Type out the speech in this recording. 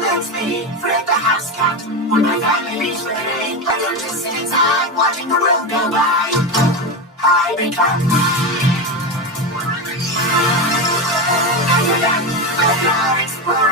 Let's be Fred the house cat. When my family reached for the day, I don't just sit inside watching the world go by. I become after that, I'll explore.